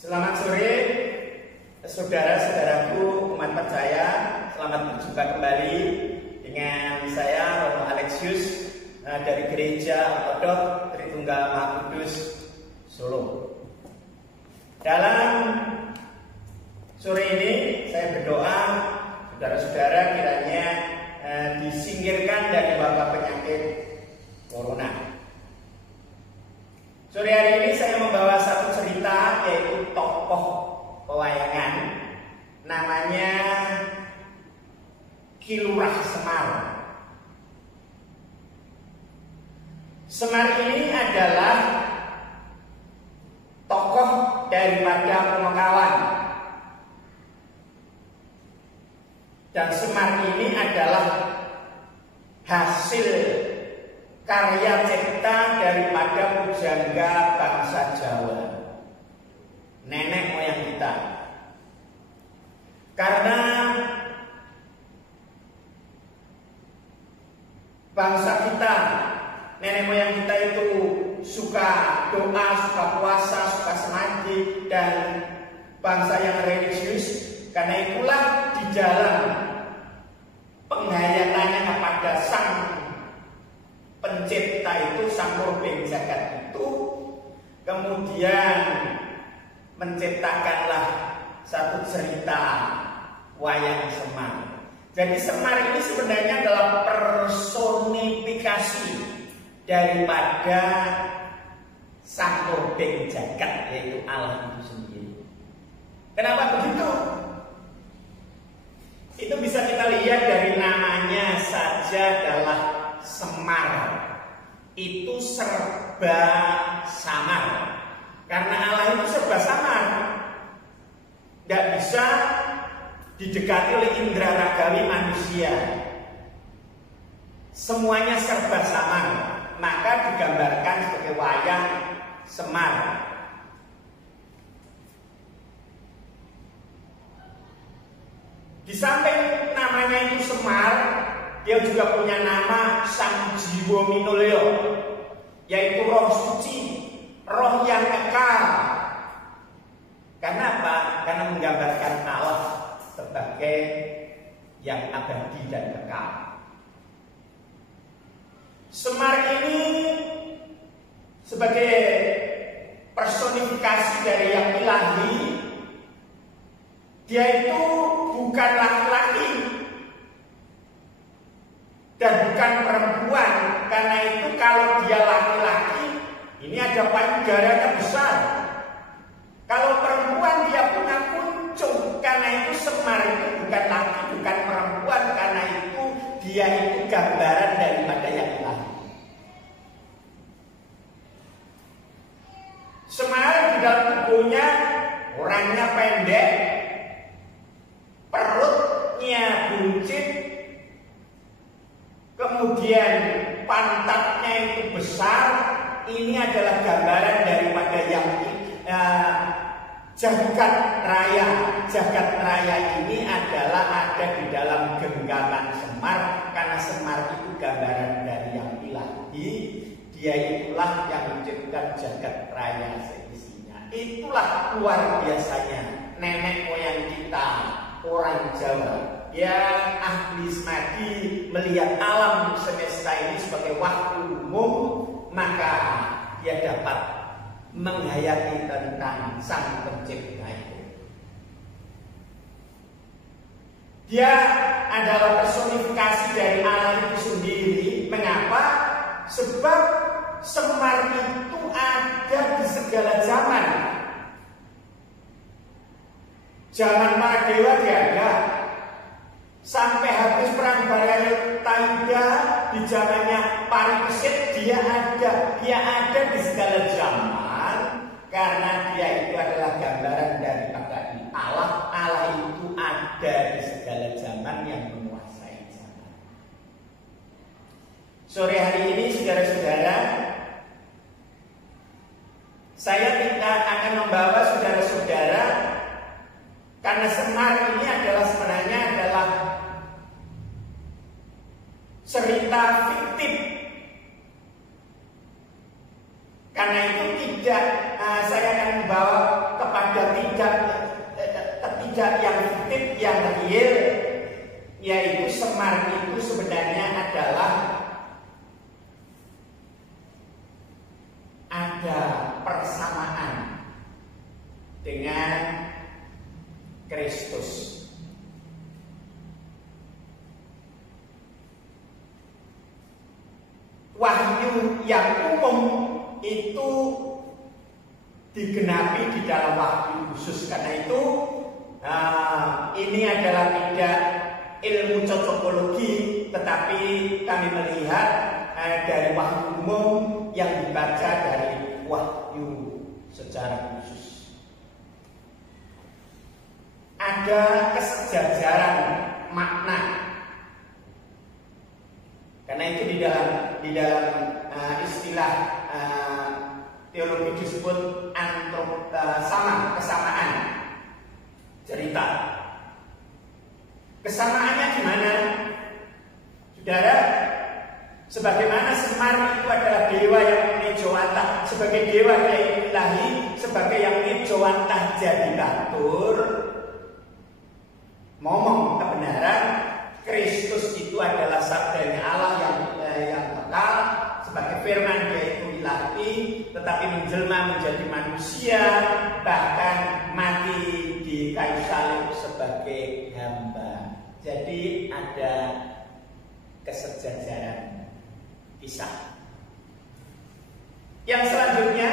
Selamat sore, saudara-saudaraku umat percaya. Selamat berjumpa kembali dengan saya Romo Alexius dari Gereja Ortodok Tritunggal Maha Kudus Solo. Dalam sore ini saya berdoa saudara-saudara kiranya disingkirkan dari wabah penyakit corona. Sore hari ini saya membawa satu cerita, yaitu tokoh pewayangan namanya Ki Lurah Semar. Semar ini adalah tokoh daripada Pemekawan. Dan Semar ini adalah hasil karya cipta daripada pujangga bangsa Jawa, nenek moyang kita. Karena bangsa kita, nenek moyang kita itu suka doa, suka puasa, suka semadi, dan bangsa yang religius. Karena itulah di dalam penghayatannya kepada Sang Pencipta itu, Sang Purbeng Jagat itu, kemudian menciptakanlah satu cerita wayang Semar. Jadi Semar ini sebenarnya adalah personifikasi daripada Sang Purbeng Jagat, yaitu Allah itu sendiri. Kenapa begitu? Itu bisa kita lihat dari namanya saja adalah Semar. Itu serba samar. Karena Allah itu serba samar, tidak bisa didekati oleh indera ragawi manusia. Semuanya serba samar, maka digambarkan sebagai wayang Semar. Di samping namanya itu Semar, dia juga punya nama Sang Jiwo Minulya, yaitu roh suci, roh yang kekal. Karena apa? Karena menggambarkan Allah sebagai yang abadi dan kekal. Semar ini sebagai personifikasi dari yang ilahi. Dia itu bukan laki-laki dan bukan perempuan. Karena itu kalau dia laki-laki, ini ada payudaranya besar. Kalau perempuan dia punya kuncung. Karena itu Semar itu bukan laki, bukan perempuan. Karena itu dia itu gambaran daripada yang ilahi. Semar di dalam tubuhnya orangnya pendek, perutnya buncit, kemudian pantatnya itu besar. Ini adalah gambaran daripada yang jagat raya. Jagat raya ini adalah ada di dalam genggaman Semar. Karena Semar itu gambaran dari yang ilahi. Dia itulah yang menciptakan jagat raya seisinya. Itulah luar biasanya nenek moyang kita, orang Jawa, yang ahli semadi, melihat alam semesta ini sebagai waktu umum, maka dia dapat menghayati tentang Sang Pencipta itu. Dia adalah personifikasi dari Allah itu sendiri. Mengapa? Sebab Semar itu ada di segala zaman. Zaman para dewa dia ada. Sampai habis perang Bharatayuda di zamannya Parikesit dia ada. Dia ada di segala zaman. Karena dia itu adalah gambaran daripada Allah. Allah itu ada di segala zaman yang menguasai zaman. Sore hari ini saudara-saudara, saya akan membawa saudara-saudara, karena Semar ini adalah sebenarnya adalah cerita fiktif. Karena itu tidak saya akan membawa kepada tidak yang fiktif, yang real, yaitu Semar itu sebenarnya adalah ada persamaan dengan Kristus. Wahyu yang umum itu digenapi di dalam wahyu khusus. Karena itu ini adalah tidak ilmu cocokologi, tetapi kami melihat dari wahyu umum yang dibaca dari wahyu secara khusus. Ada kesejajaran makna. Karena itu di dalam istilah teologi disebut kesamaan cerita. Kesamaannya di mana? Saudara, sebagaimana Semar itu adalah dewa yang menejawantah, sebagai dewa yang ilahi, sebagai yang menejawantah jadi batur, ngomong kebenaran. Kristus itu adalah sabdanya Allah yang kekal, sebagai firman dia itu ilahi, tetapi menjelma menjadi manusia, bahkan mati di kayu salib sebagai hamba. Jadi ada kesejajaran kisah. Yang selanjutnya,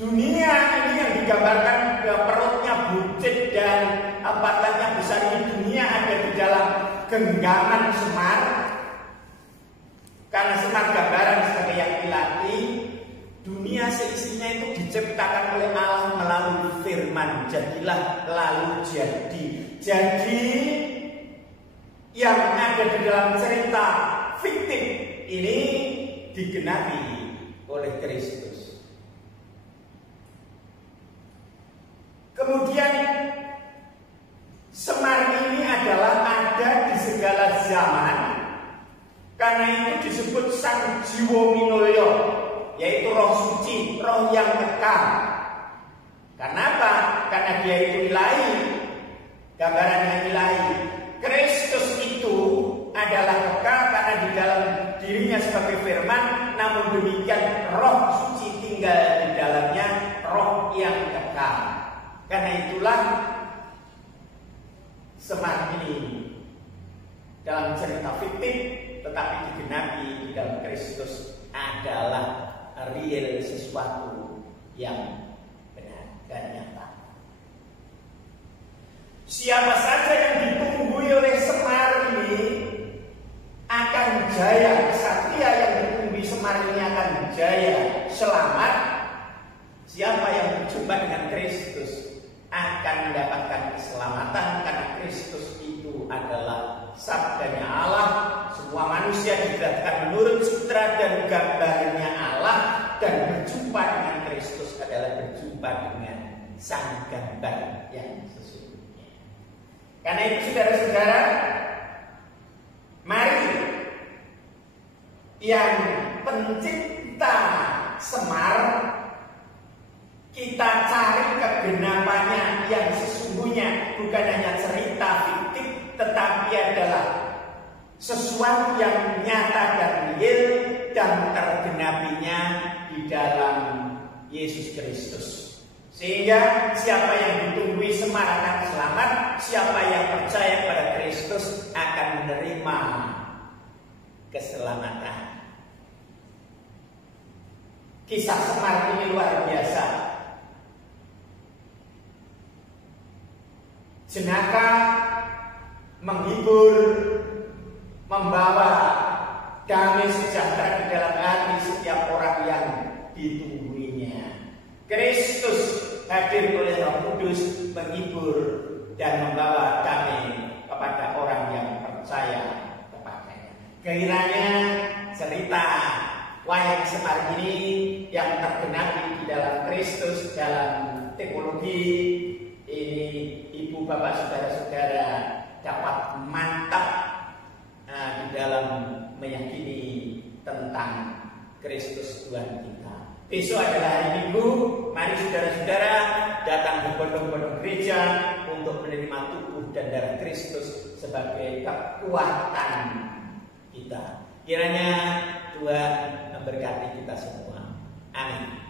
dunia ini yang digambarkan perutnya buncit dan pantatnya besar ini, dunia ada di dalam genggaman Semar. Karena Semar gambaran sebagai yang ilahi, dunia seisinya itu diciptakan oleh Allah melalui firman, jadilah lalu jadi. Jadi yang ada di dalam cerita fiktif ini digenapi oleh Kristus. Kemudian Semar ini adalah ada di segala zaman. Karena itu disebut Sang Jiwo Minulya, yaitu roh suci, roh yang kekal. Karena apa? Karena dia itu ilahi, gambarannya ilahi. Kristus itu adalah kekal karena di dalam dirinya sebagai firman, namun demikian roh suci tinggal di dalamnya, roh yang kekal. Karena itulah Semar ini dalam cerita fiktif tetapi digenapi di dalam Kristus adalah real, sesuatu yang benar dan nyata. Siapa saja yang ditunggui oleh Semar ini akan jaya. Satria yang ditunggui Semar ini akan jaya, selamat. Siapa yang berjumpa dengan Kristus akan mendapatkan keselamatan, karena Kristus itu adalah sabdanya Allah. Semua manusia diciptakan menurut sutra dan gambarnya Allah, dan berjumpa dengan Kristus adalah berjumpa dengan sang gambar yang sesungguhnya. Karena itu saudara-saudara, mari yang pencipta Semar kita cari kegenapannya yang sesungguhnya, bukan hanya cerita fiktif, tetapi adalah sesuatu yang nyata dan real dan tergenapinya di dalam Yesus Kristus. Sehingga siapa yang ditunggui Semar akan selamat, siapa yang percaya pada Kristus akan menerima keselamatan. Kisah Semar ini luar biasa. Jenaka menghibur, membawa damai sejahtera di dalam hati setiap orang yang ditungguinya. Kristus hadir oleh Roh Kudus menghibur dan membawa damai kepada orang yang percaya kepadanya. Kiranya cerita wayang Semar ini yang tergenapi di dalam Kristus, dalam teologi ini, ibu bapak saudara-saudara dapat mantap di dalam meyakini tentang Kristus Tuhan kita. Besok adalah hari Minggu. Mari saudara-saudara datang berbondong-bondong gereja untuk menerima tubuh dan darah Kristus sebagai kekuatan kita. Kiranya Tuhan memberkati kita semua. Amin.